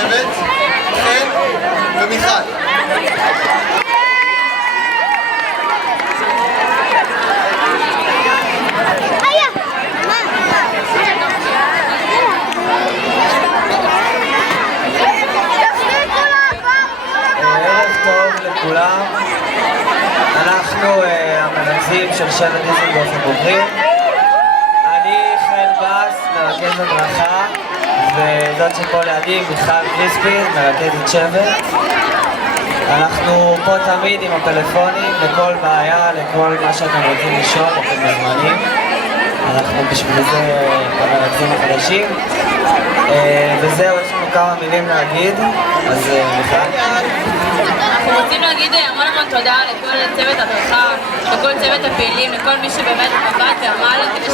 הצוות, חן ומיכל. ערב טוב לכולם, אנחנו המרכזים של שבט דיזנגוף הבוגרים. אני חן בס, מרכז הדרכה, וזאת שפה לידי מיכל קריספין, מרכזת שבט. אנחנו פה תמיד עם הפלאפונים, לכל בעיה, לכל מה שאתם רוצים לשאול, אתם מזמנים. אנחנו בשביל זה המרכזים החדשים. וזהו, יש לנו כמה מילים להגיד, אז מיכל. אנחנו רוצים להגיד המון תודה לכל צוות הדרכה, לכל צוות הפעילים, לכל מי שבאמת עבד ועמל כדי